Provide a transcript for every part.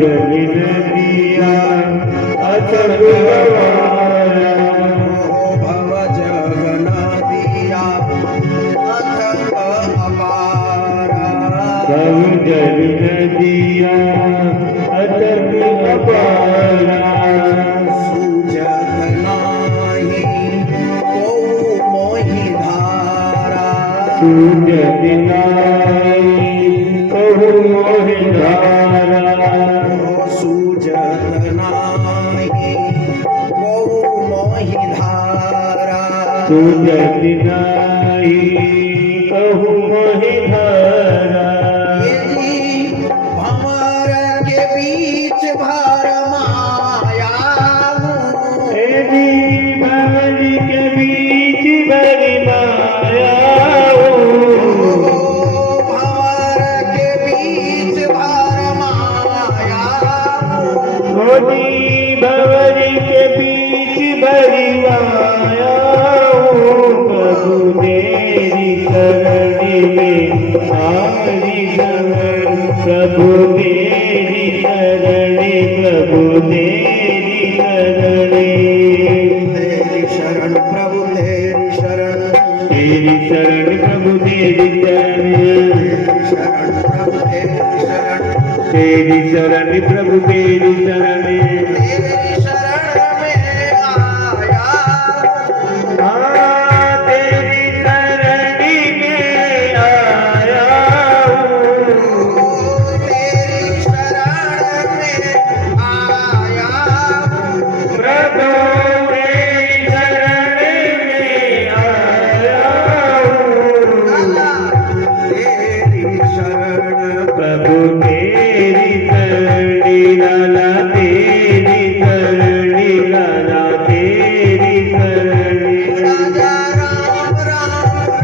जल नदिया अथक अपारा भव जग नदिया अथक अपारा भव जल नदिया अथक अपारा सूझत नाही कोउ मोहि धारा सूझत नाई कहु मोहि धारा सूझत नाही कोउ मोहि धारा सूझत नाई कहु मोहि धारा यदि भंवर के बीच भर माया एदी भंवर के बीच भरी माया भंवर के बीच भर माया मोदी भंवर के बीच भरी माया प्रभु तेरी शरण में आरी शरण प्रभु तेरी शरण प्रभु तेरी शरण तेरी शरण प्रभु तेरी शरण तेरी शरण प्रभु तेरी शरण शरण प्रभु तेरी शरण तेरी शरण प्रभु तेरी शरण तेरी शरण में आया हाँ तेरी शरण में आया तेरी शरण में आया प्रभु तेरी शरण में आया तेरी शरण प्रभु तेरी शरणी लाला तेरी शरणी लाला तेरी शरणी राजा राम राम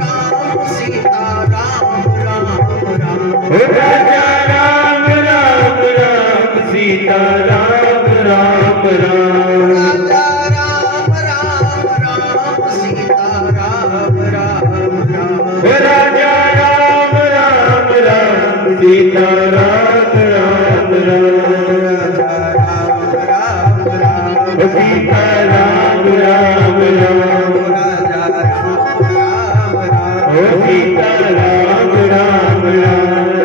राम सीता राम राम राम हो राजा राम राम राम सीता राम राम राम राजा राम राम राम सीता राम राम राम हो राजा राम राम राम सीता राम राम राम राजा राम राम राम हो सीता राम राम राम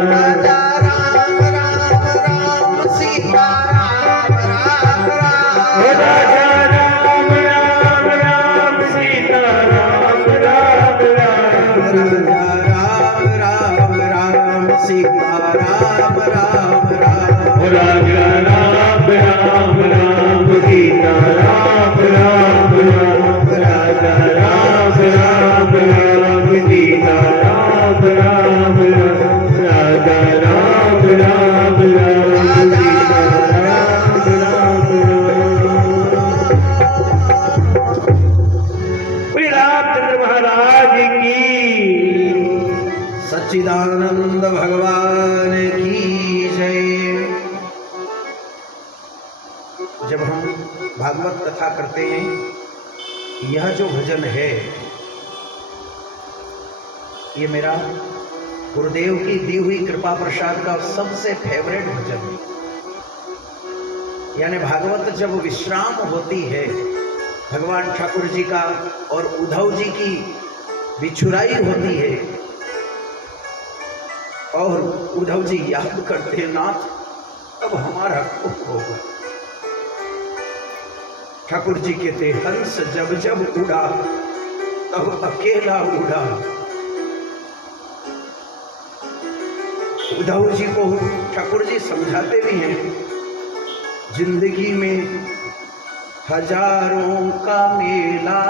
राजा राम राम राम हो सीता राम राम राम राजा राम राम राम सीता राम राम हो राम राजा राम राम राम सीता राम राम राम राजा राम राम राम सीता राम राम राम हो राजा राम राम राम सीता राम राम राम राजा राम राम राम सीता राम राम राम राजा राम राम राम सीता राम राम राम श्री रामचंद्र महाराज की सच्चिदानंद भगवान की जय। जब हम भागवत कथा करते हैं, यह जो भजन है ये मेरा गुरुदेव की दी हुई कृपा प्रसाद का सबसे फेवरेट भजन है। यानी भागवत जब विश्राम होती है, भगवान ठाकुर जी का और उद्धव जी की बिछुराई होती है और उद्धव जी याद करते हैं, नाथ अब हमारा कुछ होगा। ठाकुर जी कहते, हंस जब जब उड़ा तब अकेला उड़ा। उद्धव जी को ठाकुर जी समझाते भी हैं, जिंदगी में हजारों का मेला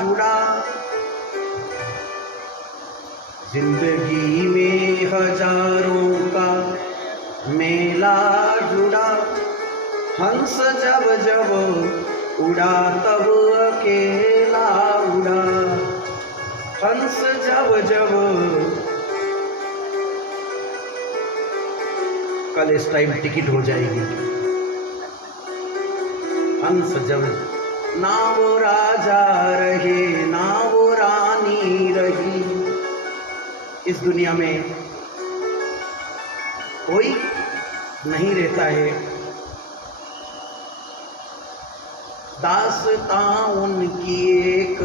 जुड़ा, जिंदगी में हजारों का मेला जुड़ा, हंस जब जब उड़ा तब अकेला उड़ा, हंस जब जब। कल इस टाइम टिकट हो जाएगी। हंस जब ना वो राजा रहे ना वो रानी रही, इस दुनिया में कोई नहीं रहता है दास्तां उनकी एक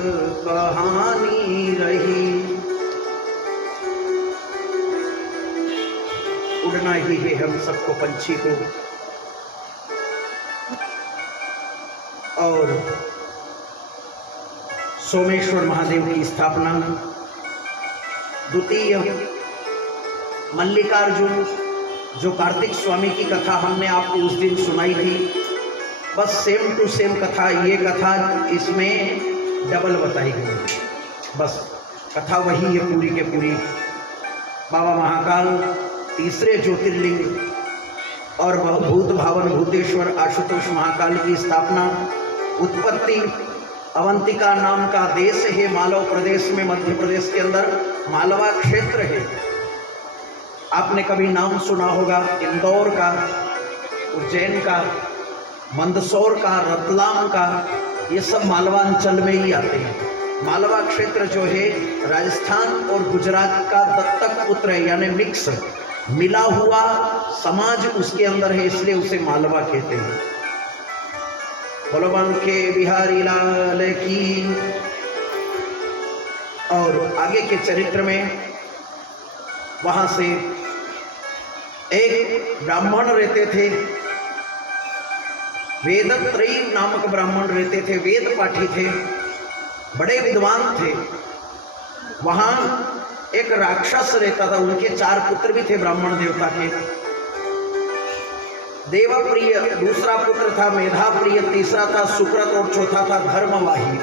कहानी रही। उड़ना ही है हम सबको, पंछी को, और सोमेश्वर महादेव की स्थापना, द्वितीय मल्लिकार्जुन, जो कार्तिक स्वामी की कथा हमने आपको उस दिन सुनाई थी, बस सेम टू सेम कथा, ये कथा इसमें डबल बताई गई, बस कथा वही है पूरी के पूरी। बाबा महाकाल, तीसरे ज्योतिर्लिंग और भूत भावन भूतेश्वर आशुतोष महाकाल की स्थापना, उत्पत्ति अवंतिका नाम का देश है, मालव प्रदेश में, मध्य प्रदेश के अंदर मालवा क्षेत्र है। आपने कभी नाम सुना होगा इंदौर का, उज्जैन का, मंदसौर का, रतलाम का, ये सब मालवा अंचल में ही आते हैं। मालवा क्षेत्र जो है राजस्थान और गुजरात का दत्तक पुत्र है, यानी मिक्स मिला हुआ समाज उसके अंदर है, इसलिए उसे मालवा कहते हैं। बलवान के बिहारी लाल की। और आगे के चरित्र में वहां से एक ब्राह्मण रहते थे, वेदत्रयी नामक ब्राह्मण रहते थे, वेद पाठी थे, बड़े विद्वान थे। वहां एक राक्षस रहता था, उनके 4 पुत्र भी थे ब्राह्मण देवता के। देवप्रिय दूसरा पुत्र था, मेधाप्रिय तीसरा था, सुक्रत और चौथा था धर्मवाही।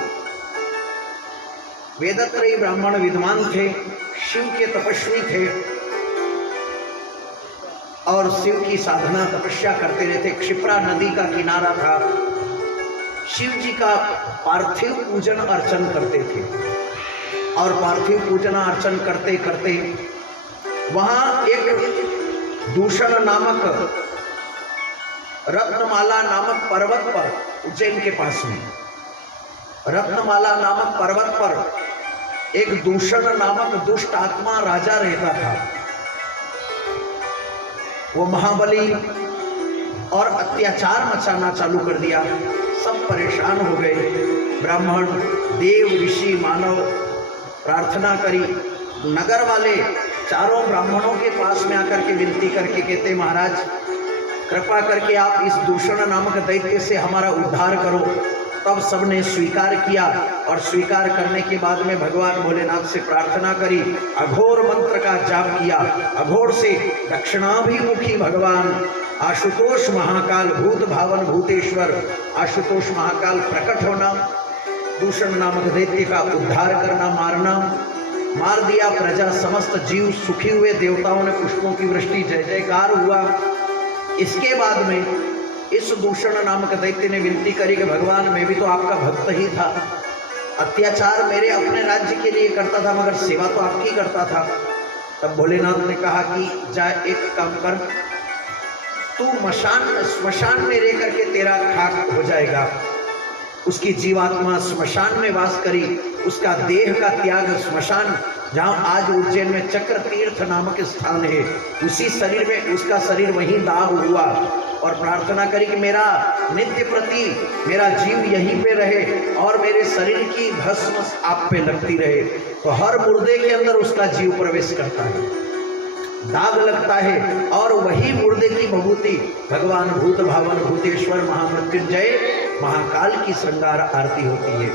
वेदत्रयी ब्राह्मण विद्वान थे, शिव के तपस्वी थे और शिव की साधना तपस्या करते रहते। क्षिप्रा नदी का किनारा था, शिव जी का पार्थिव पूजन अर्चन करते थे और पार्थिव पूजन अर्चन करते करते वहां एक दूषण नामक, रत्नमाला नामक पर्वत पर, उज्जैन के पास में रत्नमाला नामक पर्वत पर एक दूषण नामक दुष्ट आत्मा राजा रहता था। वो महाबली और अत्याचार मचाना चालू कर दिया। सब परेशान हो गए। ब्राह्मण, देव, ऋषि, मानव प्रार्थना करी। नगर वाले चारों ब्राह्मणों के पास में आकर के विनती करके कहते, महाराज कृपा करके आप इस दूषण नामक दैत्य से हमारा उद्धार करो। तब सबने स्वीकार किया और स्वीकार करने के बाद में भगवान भोलेनाथ से प्रार्थना करी, अघोर मंत्र का जाप किया। अघोर से दक्षिणाभिमुखी भगवान आशुतोष महाकाल, भूत भावन भूतेश्वर आशुतोष महाकाल प्रकट होना, दूषण नामक दैत्य का उद्धार करना, मारना, मार दिया। प्रजा समस्त जीव सुखी हुए, देवताओं ने पुष्पों की वृष्टि, जय जयकार हुआ। इसके बाद में इस दूषण नामक दैत्य ने विनती करी कि भगवान मैं भी तो आपका भक्त ही था, अत्याचार मेरे अपने राज्य के लिए करता था मगर सेवा तो आपकी करता था। तब भोलेनाथ ने कहा कि जा एक काम कर, तू स्मशान में रह करके तेरा खाक हो जाएगा। उसकी जीवात्मा स्मशान में वास करी, उसका देह का त्याग स्मशान, जहाँ आज उज्जैन में चक्र तीर्थ नामक स्थान है, उसी शरीर में उसका शरीर वहीं दाह हुआ और प्रार्थना करी कि मेरा नित्य प्रति मेरा जीव यहीं पे रहे और मेरे शरीर की भस्म आप पे लगती रहे। तो हर मुर्दे के अंदर उसका जीव प्रवेश करता है, दाग लगता है और वही मुर्दे की भभूति भगवान भूत भावन भूतेश्वर महामृत्युंजय महाकाल की श्रृंगार आरती होती है।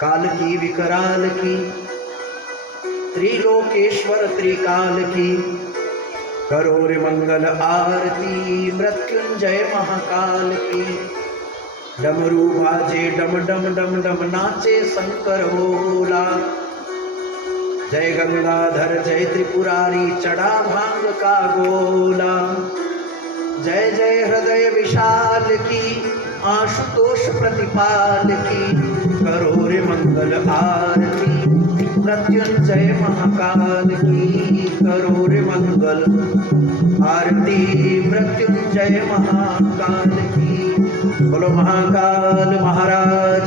काल की विकराल की, त्रिलोकेश्वर त्रिकाल की, करो रे मंगल आरती मृत्युंजय महाकाल की। डमरू बाजे डम डम डम डम, नाचे शंकर भोला। जय गंगाधर जय त्रिपुरारी, चढ़ा भांग का गोला। जय जय हृदय विशाल की, आशुतोष प्रतिपाल की, करो रे मंगल आरती मृत्युंजय महाकाल की, करो रे मंगल आरती मृत्युंजय महाकाल की। बोलो महाकाल महाराज